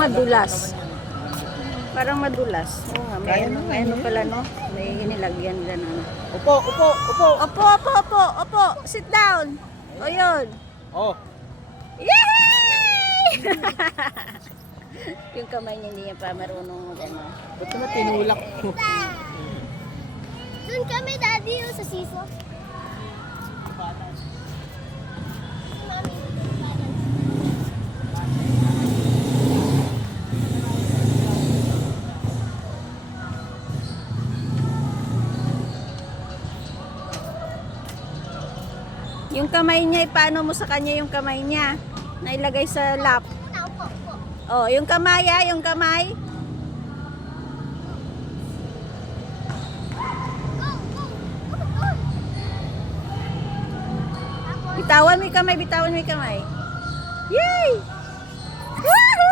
madulas. Parang madulas. Oo nga, may Kaya ano, naman may ano yan. pala, no? May inilagyan nila na ano. Upo, upo, upo. Opo, opo, opo, opo. Sit down. O yun. Oh. Yay! Yung kamay niya hindi niya pa marunong ano. Ba't naman tinulak ko? Doon kami, Daddy, yung sa siso. Mami, Yung kamay niya, paano mo sa kanya yung kamay niya? Nailagay sa lap. Upo, upo. Oh, yung kamay yung kamay. Go, go, go, go. Bitawan mo yung kamay, bitawan mo yung kamay. Yay! Woohoo!